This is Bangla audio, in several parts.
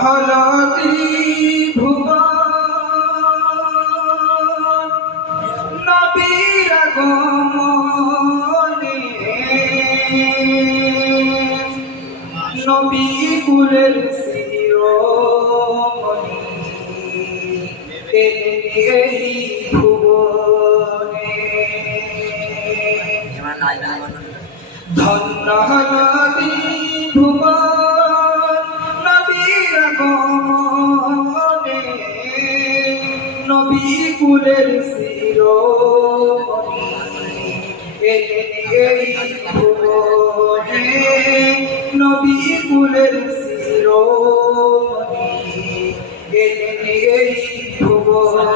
হল ত্রিভুবন নবীর আগমনে। নবী কুলের শিরোমণি এলেন এই ভুবনে। ধন্য নদী ভুবন নবী শিরো এই ভুবনে নবী ফুলের শিরো এই ভুবনে।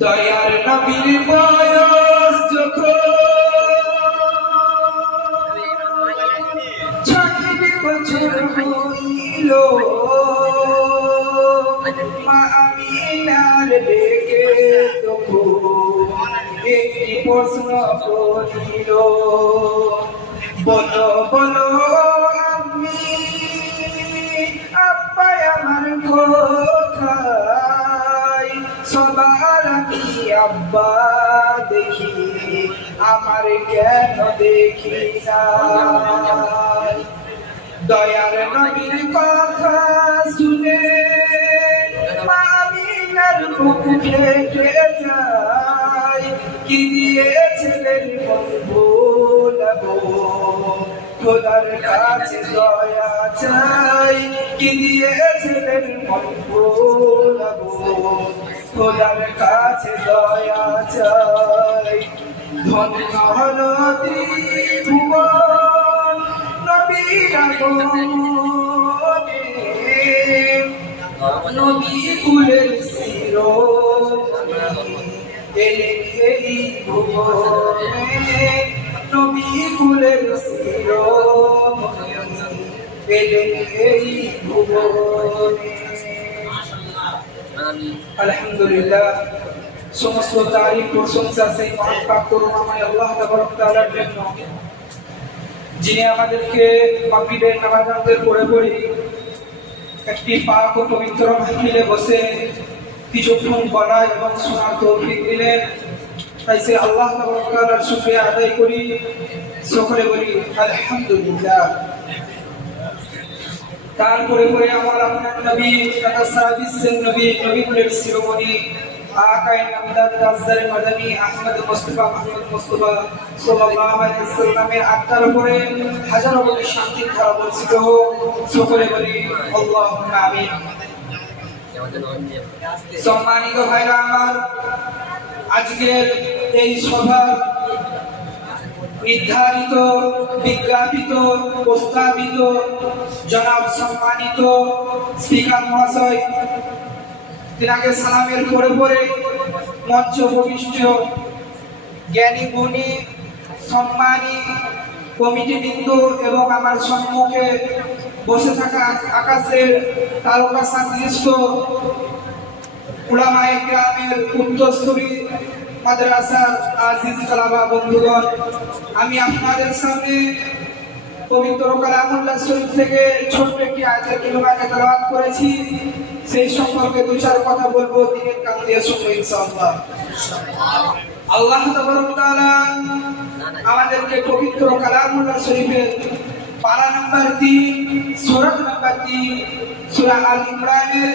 দয়ার নবীর আমিনার ডেকে একটি প্রশ্ন করিল বলো বলো আমি আব্বাই আমার কোথায় সবার আমি আব্বা দেখি আমার কেন দেখি দয়ার নবীর কথা শুনে মামিনার বুক ফেটে যায় কি দিয়েছিলেন বলব খোদার কাছে দয়া চাই। কি দিয়েছিলেন বলব খোদার কাছে দয়া চাই। ধন্য হল ত্রিভুবন নবীর আগমনে। নবী কুলের আলহামদুলিল্লাহ সমস্ত তারিফ প্রশংসা সেই মহান করুণাময় আল্লাহ তাআলার জন্য যিনি আমাদেরকে মাগরিবের নামাজ আমাদের পড়ে পড়ি একটি পাক ও পবিত্র মাহফিলে বসে কিছুক্ষণ বলা এবং শোনার তৌফিক দিলেন। তাই সে আল্লাহ শুকরিয়া আদায় করি, সকলে বলি আলহামদুলিল্লাহ। তারপরে পরে আমার আপনার নবী তথা নবী শিরোমণি নামদার তাজদারে মাদানী আহমদ মুস্তাফা মুস্তাফা আত্মার উপরে হাজারো কোটি শান্তির ধারা বর্ষিত হোক, সকলে বলি আল্লাহুম্মা আমিন। সম্মানিত ভাইরা আমার, আজকের এই সভা নির্ধারিত, বিজ্ঞাপিত, প্রস্তাবিত, জনাব সম্মানিত স্পিকার মহাশয়, তিনাকে সালামের পরে পরে মঞ্চ উপবিষ্ট জ্ঞানী, গুণী, সম্মানী কমিটিবৃন্দ এবং আমার সম্মুখে বসে থাকা আকাশের তারকা সাদৃশ্য উলামায়ে গ্রামের উত্তরসূরি মাদ্রাসার আজিজ তালাবা বন্ধুগণ, আমি আপনাদের সামনে পবিত্র কালামুল্লাহ শরীফ থেকে ছোট্ট একটি আয়াতের কিলোমাকে তেলাওয়াত করেছি। সেই সম্পর্কে দু চার কথা বলব, দিনের কাম দিয়ে শুনব ইনশাআল্লাহ। আল্লাহ তাবারক তাআলা আমাদেরকে পবিত্র কালামুল্লাহ শরীফের পারা নম্বর তিন, সুরত নম্বর তিন, সূরা আল ইমরানের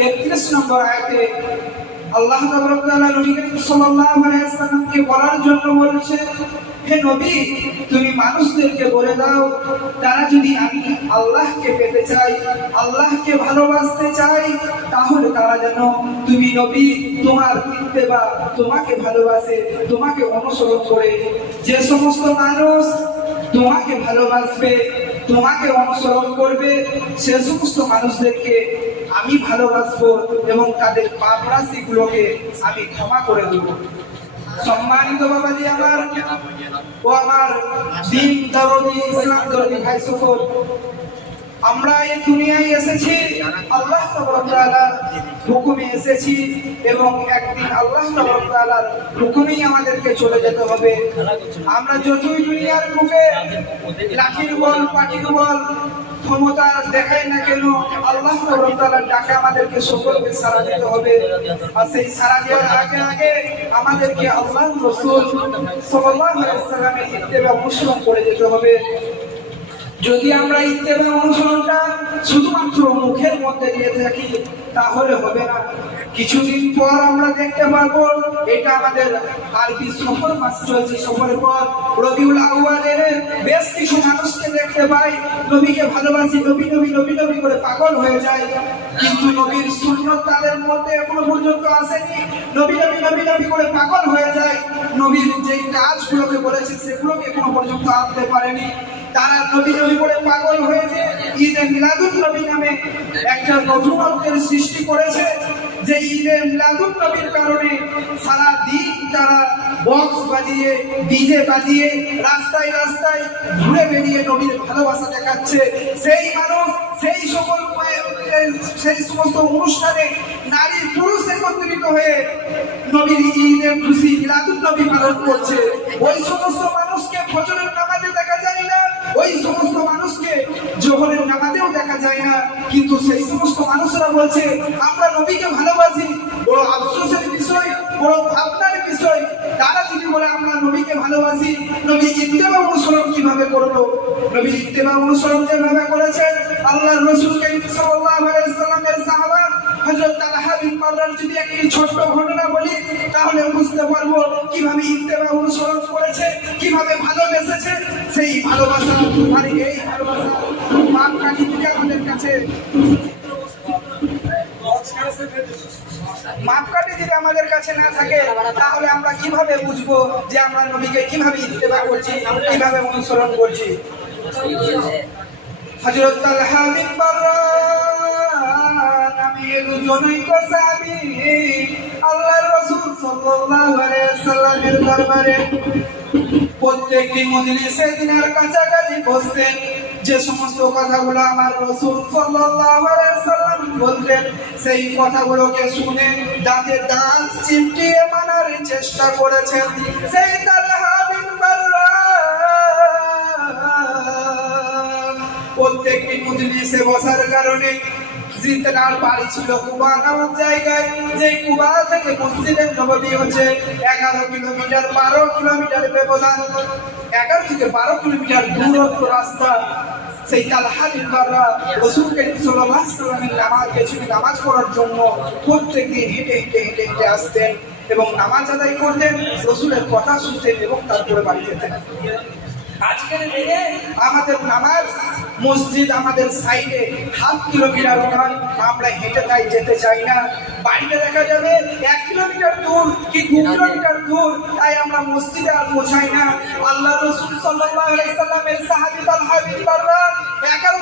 31 নম্বর আয়াতে আল্লাহ তাআলা নবী করিম সাল্লাল্লাহু আলাইহি ওয়াসাল্লামকে বলার জন্য বলছে, হে নবী, তুমি মানুষদেরকে বলে দাও, তারা যদি আমি আল্লাহকে পেতে চাই, আল্লাহকে ভালোবাসতে চাই, তাহলে তারা যেন তুমি নবী, তোমার ইত্তেবা তোমাকে ভালোবাসে, তোমাকে অনুসরণ করে। যে সমস্ত মানুষ তোমাকে ভালোবাসবে, তোমাকে অনুসরণ করবে। সে সমস্ত মানুষদেরকে আমি ভালোবাসবো এবং তাদের পাপ রাশিগুলোকে আমি ক্ষমা করে দেব। সম্মানিত বাবাজি আমার ও আমার দিন দরদি, ইসলাম দরদি ভাই সকল আমরা এই দুনিয়ায় এসেছি, আল্লাহ হুকুমে এসেছি এবং একদিন আল্লাহ হুকুমেই আমাদেরকে চলে যেতে হবে। আমরা যতই দুনিয়ার বুকে লাঠির বল, পাটির বল, ক্ষমতা দেখাই না কেন, আল্লাহ তাআলার ডাকে আমাদেরকে সকলকে সারা দিতে হবে। আর সেই সারা দেওয়ার আগে আগে আমাদেরকে আল্লাহ রসুল আলাইহি সাল্লামের ইত্তেবা করে যেতে হবে। যদি আমরা ইত্তেবা অনুসরণটা শুধুমাত্র মুখের মধ্যে দিয়ে থাকি, তাহলে হবে না। কিছুদিন পর আমরা দেখতে পাবো, এটা আমাদের আরবি সফর মাস চলছে সফরের পর। রবিউল আউয়ালের বেশ কিছু মানুষকে দেখতে পাই, নবীকে ভালোবাসি, নবী নবী নবী নবী করে পাগল হয়ে যায়। কিন্তু নবীর সুন্নত তাদের মধ্যে এখনও পর্যন্ত আসেনি। নবী নবী নবী নবী করে পাগল হয়ে যায়। নবীর যে কাজগুলোকে বলেছে, সেগুলোকে এখনও পর্যন্ত আনতে পারেনি। তারা নবী নবী করে পাগল হয়েছে। ঈদে মিলাদুল নবী নামে একটা নতুনত্বের সৃষ্টি করেছে যে ঈদে মিলাদুল নবীর কারণে সারা দিন তারা বক্স বাজিয়ে ডিজে বাজিয়ে, রাস্তায় রাস্তায় ঘুরে বেরিয়ে নবীর ভালোবাসা দেখাচ্ছে। সেই মানুষ, সেই সকল সেই সমস্ত অনুষ্ঠানে নারী পুরুষ একত্রিত হয়ে নবীর ঈদের খুশি মিলাদুল নবী পালন করছে। ওই সমস্ত মানুষকে ফজরের নামাজে যায় না কিন্তু সেই সমস্ত মানুষরা বলছে, আমরা নবীকে ভালোবাসি। বড় আফসোসের বিষয়, বড় ভাবনার বিষয়। তারা যদি বলে, আমরা নবীকে ভালোবাসি, নবী ইত্তেবা অনুসরণ কীভাবে করল? নবী ইত্তেবা অনুসরণ যেভাবে করেছেন আল্লাহ রসুল করিম সাল্লাল্লাহু সাহাবা যদি একটি ছোট্ট ঘটনা বলি, তাহলে বুঝতে পারব কীভাবে ইত্তেবা অনুসরণ করেছে, কীভাবে ভালোবেসেছে। সেই ভালোবাসা, আর এই ভালোবাসা মাপ কাঠি দিকে আমাদের কাছে মাপকাঠি যদি আমাদের কাছে না থাকে, তাহলে আমরা কীভাবে বুঝব যে আমরা নবীকে কীভাবে ইত্তেবা করছি, কীভাবে অনুসরণ করছি? হযরত তালহা বিন বাররান আমি দুজনই তো সাহাবী। আল্লাহর দরবারে প্রত্যেকটি মজলিসে দিনের কাছাকাছি বসতেন। যে সমস্ত কথাগুলো আমার রসুল সাল্লাম বলতেন সেই কথাগুলোকে শুনে দাঁতে দাঁত চিমটিয়ে মানার চেষ্টা করেছেন। সেই তালহা প্রত্যেকটি মজলিসে বসার কারণে জিতনার বাড়ি ছিল কুবা নামক জায়গায়। যে কুবা থেকে মসজিদের নবী হচ্ছে এগারো কিলোমিটার, বারো কিলোমিটার ব্যবধান। এগারো থেকে বারো কিলোমিটার দূরত্ব রাস্তা। সেই তালহা বিনবাররা রসুল করিম সাল্লামের নামাজ, পেছনে নামাজ পড়ার জন্য প্রত্যেকদিন হেঁটে হেঁটে হেঁটে হেঁটে আসতেন এবং নামাজ আদায় করতেন, রসুলের কথা শুনতেন এবং তারপরে বাড়ি যেতেন। আজকের দিনে আমাদের নামাজ মসজিদ আমাদের সাইডে হাফ কিলোমিটার নয় আমরা হেঁটে তাই যেতে চাই না। বাড়িতে দেখা যাবে এক কিলোমিটার দূর কি দু কিলোমিটার দূর, তাই আমরা মসজিদে আর পৌঁছাই না। আল্লাহ রসুল আলাইহি সাল্লামের সাহাবী তালহা বিন বাররা এগারো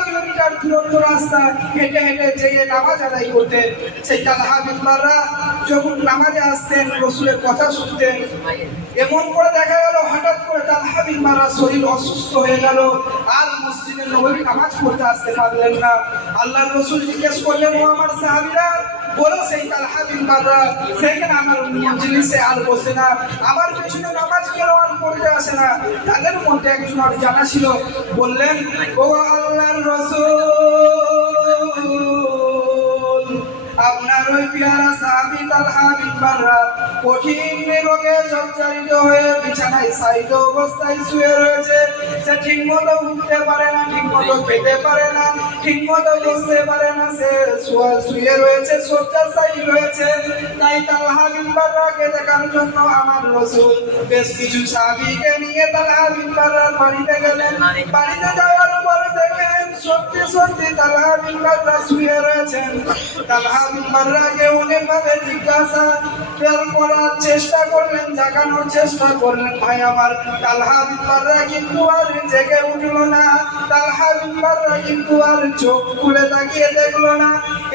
কিলোমিটার রাস্তা, হেঁটে হেঁটে যেয়ে নামাজ আদায় করতেন। সেই তালহা বিন যখন নামাজে আসতেন, রসুলের কথা শুনতেন। এমন করে দেখা গেল, হঠাৎ করে তালহা বিন শরীর অসুস্থ হয়ে গেল। আর মসজিদের নবী নামাজ পড়তে আসতে পারলেন না। আল্লাহ রসুল জিজ্ঞেস করলেন, ও আমার সাহাবীরা বলো সেই তালহা বিন বাররা সেখানে আমার মজলিসে আর বসে না। আমার পেছনে নামাজ কেন আর পড়তে আসে না। তাদের মধ্যে একজন আর জানা ছিল, বললেন, ও আল্লাহর রসুল, আপনার ওই পিয়ারা সাহাবী তালহা বিন কঠিন রোগে জর্জরিত হয়ে বিছানায় সাইড অবস্থায় শুয়ে রয়েছে। ঠিক মতো উঠতে পারে না, ঠিক মতো খেতে পারে না, ঠিক মতো বসতে পারে না, সে শুয়ে- রয়েছে, শয্যাশায়ী রয়েছে। তাই তালহা বিন বাররাকে দেখার জন্য আমার রসুল বেশ কিছু সাহাবীকে নিয়ে তালহা বিন বাড়িতে গেলেন। বাড়িতে যাওয়ার পরে দেখেন সত্যি সত্যি তালহা বিন শুয়ে রয়েছেন। তালহা বিন বাররাকে অনেকভাবে জিজ্ঞাসা বের করার চেষ্টা করলেন, দেখানোর চেষ্টা করলেন, ভাই, আমার তালহা বিন বাররা কিন্তু আর জেগে উঠল না। তালহা বিন বাররা কিন্তু আর চোখ খুলে তাকিয়ে দেখল না।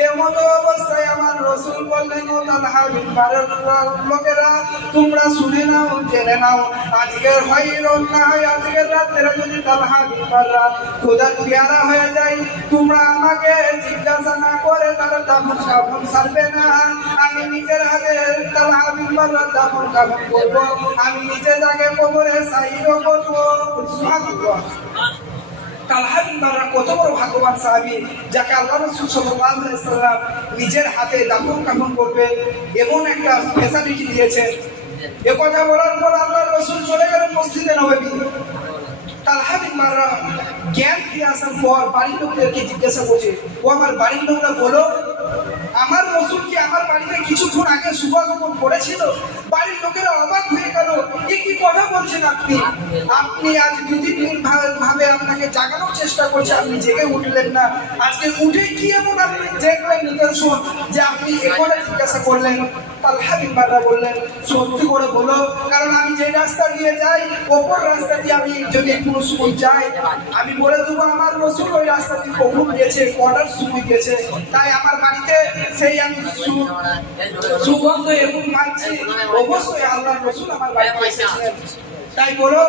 এমন অবস্থায় আমার রসুল বললেন, ও তালহা বিন বাররার লোকেরা, তোমরা শুনে নাও, জেনে নাও। আজকের হয় রোগ না হয়, আজকের রাত্রে যদি তালহা বিন বাররা খোদার পেয়ারা হয়ে যায়, তোমরা আমাকে জিজ্ঞাসা না করে তারা দাফন কাফন সারবে না। আমি নিজের হাতে দাফন কাফন আমি কত বড় নিজের হাতে করবে, এমন একটা ফ্যাসিলিটি দিয়েছেন। এ কথা বলার পর আল্লাহ রসুল চলে গেলেন মসজিদে নববী তালহা বিন বাররা জ্ঞান ফিরে আসার পর বাড়ির লোকদেরকে জিজ্ঞাসা করছে, ও আমার বাড়ির লোকরা বলো আমার রসুল কি আমার বাড়িতে কিছুক্ষণ আগে শুভাগমন করেছিল? বাড়ির লোকেরা অবাক হয়ে গেল। এ কি কথা বলছেন আপনি? আপনি আজ দুদিন দিন ভাবে আপনাকে জাগানোর চেষ্টা করছে আপনি জেগে উঠলেন না। আজকে উঠে কি এমন আপনি দেখলেন, নিদর্শন, যে আপনি এ জিজ্ঞাসা করলেন? তালহা হাবিব বাবা বললেন, সত্যি করে বলো, কারণ আমি যে রাস্তা দিয়ে যাই, ওপর রাস্তা দিয়ে আমি যদি কোনো সময় যাই, আমি বলে দেবো আমার রসুল ওই রাস্তা দিয়ে কখন গেছে কটার সময় গেছে। তাই আমার বাড়িতে সেই আমি সুগন্ধ এবং মানছি। অবশ্যই আল্লাহ রসুল আমার বাড়িতে তাই বলো,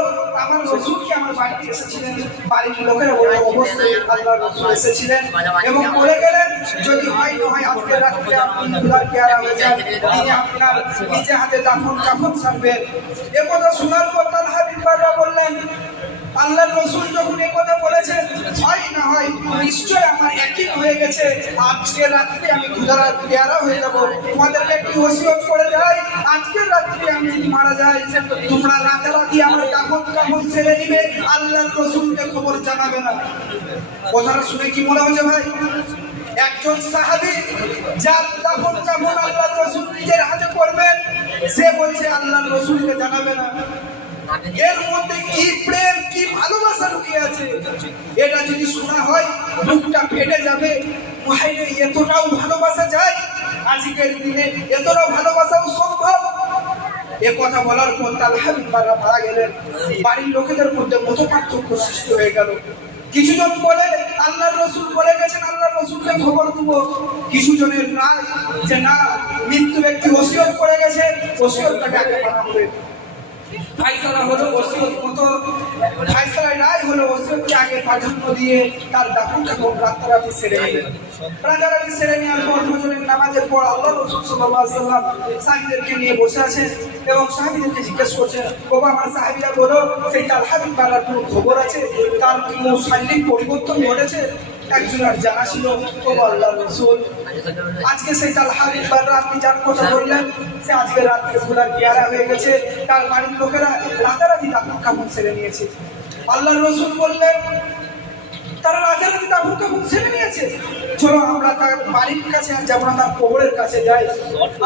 আমার রসুল কি আমার বাড়িতে এসেছিলেন? বাড়ির লোকেরা বলে, অবশ্যই আল্লাহ রসুল এসেছিলেন। এবং বলে গেলেন, যদি হয় তো হয় আজকে রাত্রে আপনি দুলার পেয়ারা হয়ে যান তিনি আপনার নিজে হাতে দাফন কাফন ছাড়বেন। এ কথা শোনার পর তার হাবিবাররা বললেন আল্লাহ রসুল যখন এ কথা বলেছেন, হয় না হয় নিশ্চয় আমার একই হয়ে গেছে। আজকে রাত্রে আমি খুদার পেয়ারা হয়ে যাব। তোমাদেরকে একটি ওসিয়ত করে যাই আজকের রাত্রে আমি যদি মারা যাই। তোমরা রাতারাতি আমার কাপড় কাপড় ছেড়ে দিবে আল্লাহ রসুলকে খবর জানাবে না। কথাটা শুনে কি মনে হচ্ছে ভাই? একজন সাহাবি যার দাফন কাফন আল্লাহ রসুল নিজের হাতে করবেন সে বলছে আল্লাহ রসুলকে জানাবে না। এর মধ্যে কি প্রেম, কি ভালোবাসা লুকিয়ে আছে? এটা যদি শোনা হয়, বুকটা ফেটে যাবে। ভাইরে এতটাও ভালোবাসা যায়? আজকের দিনে এতটাও ভালোবাসাও সম্ভব? এ কথা বলার পর তালহা বিনবাররা মারা গেলেন। বাড়ির লোকেদের মধ্যে মত পার্থক্য সৃষ্টি হয়ে গেল। কিছুজন বলে আল্লাহ রসুল বলে গেছেন আল্লাহ রসুলকে খবর দিব। কিছু জনের যে, না, মৃত্যু ব্যক্তি ওসিয়ত করে গেছে, ওসিয়তটাকে আগে হবে ফাইসালা হলো ওসিয়ত মতো ফাইসালায় রায় হলো ওসিয়তকে আগে প্রাধান্য দিয়ে তার দাফন কাপড় রাতারাতি সেরে নিলেন। রাতারাতি সেরে নেওয়ার পর ফজরের নামাজের পর আল্লাহ রসুল আলাইহি সাল্লাম সাহাবীদেরকে নিয়ে বসে আছেন এবং সাহাবীদেরকে জিজ্ঞেস করছেন বাবা, আমার সাহাবীরা বলো, সেই তার হাবিব পাড়ার কোনো খবর আছে? তার কোনো শারীরিক পরিবর্তন ঘটেছে? একজনের জানা ছিল, ও আল্লাহ রসুল। আজকে সেই তাল হাবিব বাররা আপনি যার কথা বললেন, সে আজকে রাত্রে ফুলার পেয়ারা হয়ে গেছে। তার বাড়ির লোকেরা রাতারাতি দাফন কাপড় ছেড়ে নিয়েছে। আল্লাহ রসুল বললেন, তারা রাতারাতি দাফন কাপড় ছেড়ে নিয়েছে। চলো আমরা তার বাড়ির কাছে আর যাব না, তার কবরের কাছে যাই।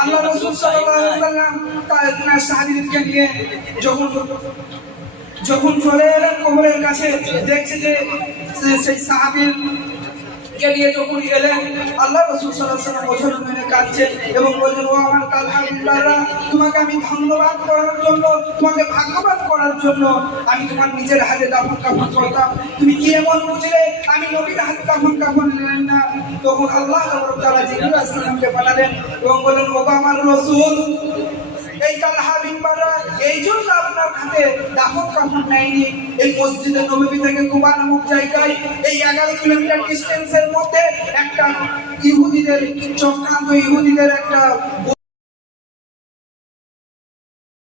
আল্লাহ রসুল সাল্লাম তার সাহাবীদেরকে নিয়ে যখন যখন চলে এলেন কবরের কাছে, দেখছে যে সেই সাহাবীর কে নিয়ে যখন এলেন? আল্লাহ রসুল সাল্লাহ ওজন মেনে কাঁদছেন এবং বলছেন, ও আমার বিল্লাহরা তোমাকে আমি ধন্যবাদ করার জন্য, তোমাকে ভাগ্যবান করার জন্য, আমি তোমার নিজের হাতে দাফন কাফন করতাম। তুমি কি বুঝলে? আমি নবীর হাতে দাফন কাফন নিলেন না। তখন আল্লাহ তারা জিবুল আসলামকে পাঠালেন এবং বললেন ও আমার রসুল এই তালহা এই জন্য আপনার হাতে দাহক কাপড় নেয়নি। এই মসজিদে নবী থেকে কুবা নামক জায়গায় এই এগারো কিলোমিটার ডিস্টেন্সের মধ্যে একটা ইহুদিদের চক্রান্ত, ইহুদিদের একটা